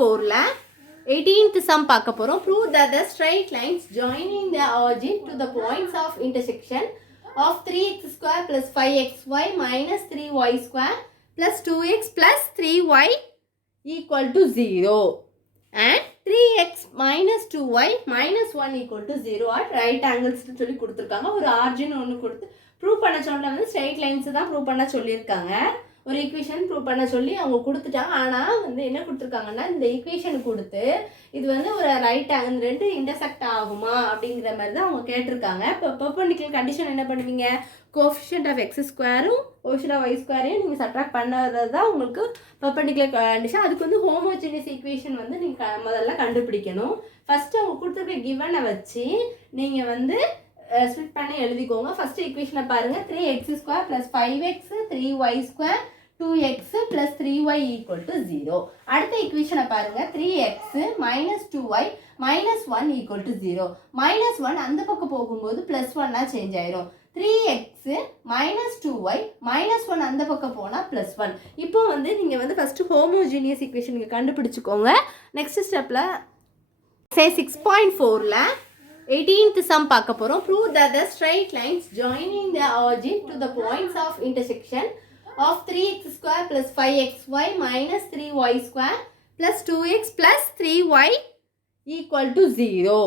6.4ல 18th sum பார்க்க போறோம். Prove that the straight lines joining the origin to the points of intersection of 3x square plus 5xy minus 3y square plus 2x plus 3y equal to 0 and 3x minus 2y minus 1 equal to 0 at right angles சொல்லி கொடுத்துருக்காங்க. ஒரு origin ஒன்று கொடுத்து prove பண்ண சொன்ன வந்து straight lines தான் prove பண்ண சொல்லியிருக்காங்க. ஒரு ஈக்குவேஷன் ப்ரூவ் பண்ண சொல்லி அவங்க கொடுத்துட்டாங்க. ஆனால் வந்து என்ன கொடுத்துருக்காங்கன்னா இந்த ஈக்குவேஷன் கொடுத்து இது வந்து ஒரு ரைட் ஆங்கிள் ரெண்டு இன்டர்செக்ட் ஆகுமா அப்படிங்கிற மாதிரி தான் அவங்க கேட்டிருக்காங்க. இப்போ பெர்பெண்டிகுலர் கண்டிஷன் என்ன பண்ணுவீங்க, கோஎஃபிஷியன்ட் ஆஃப் எக்ஸ் ஸ்கொயரும் கோஎஃபிஷியன்ட் ஆஃப் ஒய் ஸ்கொயரையும் நீங்கள் சப்ட்ராக்ட் பண்ணது தான் உங்களுக்கு பெர்பெண்டிகுலர் கண்டிஷன். அதுக்கு வந்து ஹோமோஜினியஸ் ஈக்குவேஷன் வந்து நீங்கள் முதல்ல கண்டுபிடிக்கணும். ஃபஸ்ட்டு அவங்க கொடுத்துருக்க கிவனை வச்சு நீங்கள் வந்து ஸ்ப்ளிட் பண்ணி எழுதிக்கோங்க. ஃபர்ஸ்ட் ஈக்குவேஷனை பாருங்கள். 3x square plus 5x 3y square 2x plus 3y equal to 0. அடுத்த ஈக்குவேஷனை பாருங்கள். 3x minus 2y minus 1 equal to 0. Minus 1 அந்த பக்கம் போகும்போது ப்ளஸ் 1ஆக சேஞ்ச் ஆயிரும். 3x மைனஸ் 2y மைனஸ் 1 அந்த பக்கம் போனால் ப்ளஸ் 1. இப்போ வந்து நீங்கள் வந்து ஃபஸ்ட்டு ஹோமோஜீனியஸ் ஈக்குவேஷன் நீங்கள் கண்டுபிடிச்சிக்கோங்க. நெக்ஸ்ட் ஸ்டெப்பில் 6.4ல 18th sum பார்க்க போறோம். Prove that the straight lines joining the origin to the points of intersection of 3x square plus 5xy minus 3y square plus 2x plus 3y equal to 0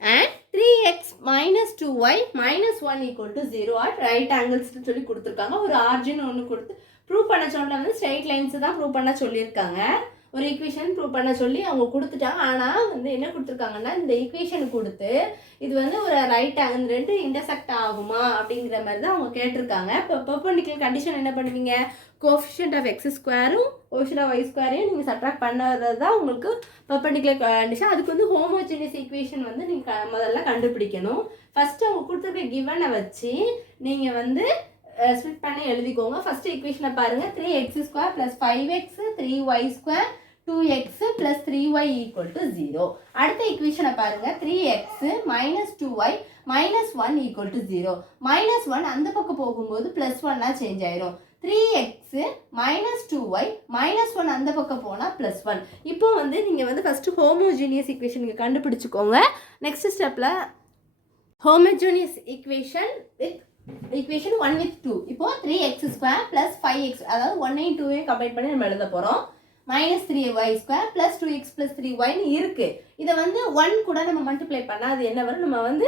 and 3x minus 2y minus 1 equal to 0 at right angles சொல்லி கொடுத்துருக்காங்க. ஒரு origin ஒன்று கொடுத்து prove பண்ண சொன்ன வந்து straight lines தான் prove பண்ண சொல்லியிருக்காங்க. ஒரு ஈக்குவேஷன் ப்ரூவ் பண்ண சொல்லி அவங்க கொடுத்துட்டாங்க. ஆனால் வந்து என்ன கொடுத்துருக்காங்கன்னா இந்த ஈக்குவேஷன் கொடுத்து இது வந்து ஒரு ரைட் ஆங்கிள் ரெண்டு இன்டர்செக்ட் ஆகுமா அப்படிங்கிற மாதிரி தான் அவங்க கேட்டிருக்காங்க. இப்போ பெர்பெண்டிகுலர் கண்டிஷன் என்ன பண்ணுவீங்க, கோஎஃபிஷியன்ட் ஆஃப் எக்ஸ் ஸ்கொயரும் கோஎஃபிஷியன்ட் ஆஃப் ஒய் ஸ்கொயரையும் நீங்கள் சப்ட்ராக்ட் பண்ணது தான் உங்களுக்கு பெர்பெண்டிகுலர் கண்டிஷன். அதுக்கு வந்து ஹோமோஜினியஸ் ஈக்குவேஷன் வந்து நீங்கள் முதல்ல கண்டுபிடிக்கணும். ஃபஸ்ட்டு அவங்க கொடுத்துருக்க கிவனை வச்சு நீங்கள் வந்து ஸ்ப்ளிட் பண்ணி எழுதிக்கோங்க. ஃபர்ஸ்ட் ஈக்குவேஷனை பாருங்கள். 3x square plus 5x 3y square 2x plus 3y equal to 0. அடுத்த ஈக்குவேஷனை பாருங்கள். 3x minus 2y minus 1 equal to 0. Minus 1 அந்த பக்கம் போகும்போது ப்ளஸ் 1ஆக சேஞ்ச் ஆயிரும். 3x மைனஸ் 2y மைனஸ் 1 அந்த பக்கம் போனால் ப்ளஸ் 1. இப்போ வந்து நீங்கள் வந்து ஃபஸ்ட்டு ஹோமோஜீனியஸ் ஈக்குவேஷன் நீங்கள் கண்டுபிடிச்சிக்கோங்க. நெக்ஸ்ட் ஸ்டெப்பில் homogeneous equation with equation 1 with 2. இப்போ 3x ஸ்கொயர் ப்ளஸ் 5x அதாவது 1ஐயும் 2ஐயும் கம்பைன் பண்ணி நம்ம எழுத போகிறோம். Minus 3y square plus 2x plus 3yன்னு இருக்குது. இதை வந்து 1 கூட நம்ம மல்டிப்ளை பண்ணால் அது என்ன வரும், நம்ம வந்து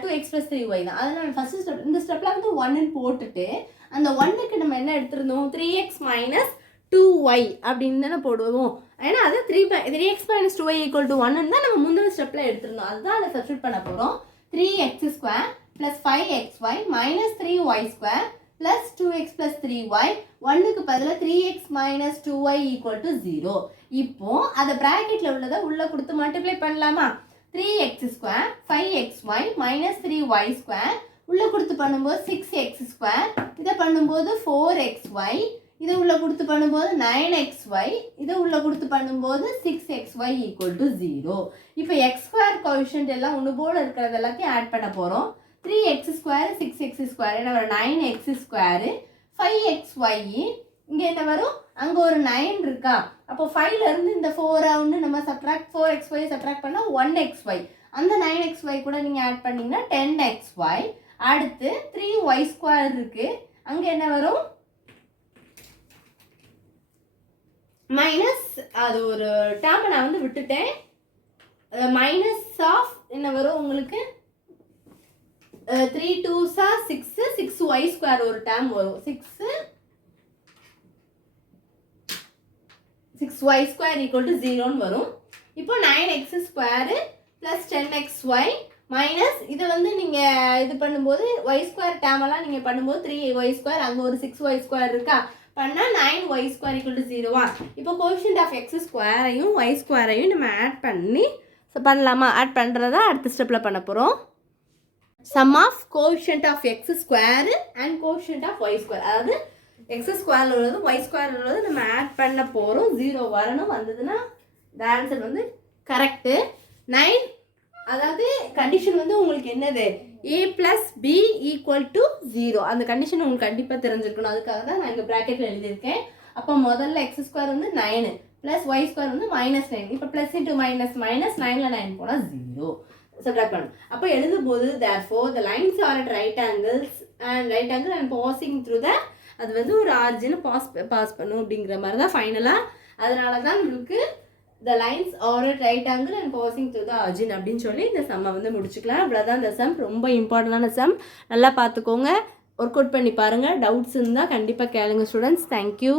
2x ப்ளஸ் 3y தான். அதனால் ஃபஸ்ட்டு ஸ்டெப் இந்த ஸ்டெப்பில் வந்து 1ன்னு போட்டுட்டு அந்த 1க்கு நம்ம என்ன எடுத்துருந்தோம், 3x மைனஸ் 2y அப்படின்னு தானே போடுவோம். ஏன்னா அது 3x minus 2y equal to 1ன்னு தான் நம்ம முந்தின ஸ்டெப்பில் எடுத்துருந்தோம். அதுதான் அதை சப்ஸ்டிட்யூட் பண்ண போகிறோம். 3x square plus 5xy minus 3y square plus 2x plus 3y 1க்கு பதிலாக 3x minus 2y equal to 0. இப்போ அதை பிராக்கெட்டில் உள்ளதை உள்ளே கொடுத்து மல்டிப்ளை பண்ணலாமா. 3x square 5xy minus 3y square உள்ளே கொடுத்து பண்ணும்போது 6x square, இதை பண்ணும்போது 4xy, இதை உள்ளே கொடுத்து பண்ணும்போது 9xy, இதை உள்ளே கொடுத்து பண்ணும்போது 6xy equal to 0. இப்போ x ஸ்கொயர் கோஎஃபிஷியன்ட் எல்லாம் ஒன்று போல் இருக்கிறது எல்லாத்தையும் ஆட் பண்ண போகிறோம். 3x ஸ்கொயர் 6x ஸ்கொயர் என்ன வரும், 9x ஸ்கொயரு 5xy, இங்கே என்ன வரும், அங்கே ஒரு 9 இருக்கா, அப்போ 5லேருந்து இந்த 4 ஒன்று நம்ம சப்ட்ராக்ட் 4xy சப்ட்ராக்ட் பண்ணால் 1xy, அந்த 9xy கூட நீங்கள் ஆட் பண்ணிங்கன்னா 10xy. அடுத்து 3y ஸ்கொயர் இருக்குது, அங்கே என்ன வரும் மைனஸ், அது ஒரு டேர்மை நான் வந்து விட்டுட்டேன், மைனஸ் ஆஃப் என்ன வரும் உங்களுக்கு 3 2s 6 6y ஸ்கொயர் ஒரு டேர்ம் வரும், 6y ஸ்கொயர் ஈக்குவல் டு 0ன்னு வரும். இப்போ 9x square plus 10xy minus இதை வந்து நீங்கள் இது பண்ணும்போது y ஸ்கொயர் டேர்மெல்லாம் நீங்கள் பண்ணும்போது 3y ஸ்கொயர், அங்கே ஒரு 6y ஸ்கொயர் இருக்கா, பண்ணால் 9y ஸ்கொயர் ஈக்குவல் டு 0வா. இப்போ கோஎஃபிஷியன்ட் ஆஃப் எக்ஸ் ஸ்கொயரையும் y ஸ்கொயரையும் நம்ம ஆட் பண்ணி பண்ணலாமா. ஆட் பண்ணுறதா அடுத்த ஸ்டெப்பில் பண்ண போகிறோம். sum of coefficient of x square and coefficient of y square, அதாவது x ஸ்கொயரில் உள்ளது y ஸ்கொயரில் உள்ளது நம்ம ஆட் பண்ண போகிறோம். 0 வரணும், வந்ததுன்னா இந்த ஆன்சர் வந்து கரெக்டு. 9 அதாவது கண்டிஷன் வந்து உங்களுக்கு என்னது, a + b = 0. அந்த கண்டிஷன் உங்களுக்கு கண்டிப்பாக தெரிஞ்சிருக்கணும். அதுக்காக தான் நான் இங்கே ப்ராக்கெட்டில் எழுதியிருக்கேன். அப்போ முதல்ல எக்ஸ் ஸ்கொயர் வந்து 9 ப்ளஸ் ஒய் ஸ்கொயர் வந்து -9. இப்போ ப்ளஸ் இன்ட்டு மைனஸ் மைனஸ் 9ல் 9 போனால் 0 சப்ட்ராக்ட் பண்ணணும். அப்போ எழுதும்போது therefore the lines are at right angles and right angle and passing through the அது வந்து ஒரு ஆரிஜினை பாஸ் பண்ணும் அப்படிங்கிற மாதிரி தான் ஃபைனலாக. அதனால தான் நம்மளுக்கு the lines are at right angle and passing through the origin அப்படின்னு சொல்லி இந்த சம்மை வந்து முடிச்சுக்கலாம். அவ்வளோதான் இந்த சம், ரொம்ப இம்பார்ட்டண்டான சம், நல்லா பார்த்துக்கோங்க, ஒர்க் அவுட் பண்ணி பாருங்கள். டவுட்ஸ் இருந்தால் கண்டிப்பாக கேளுங்க ஸ்டூடெண்ட்ஸ். தேங்க்யூ.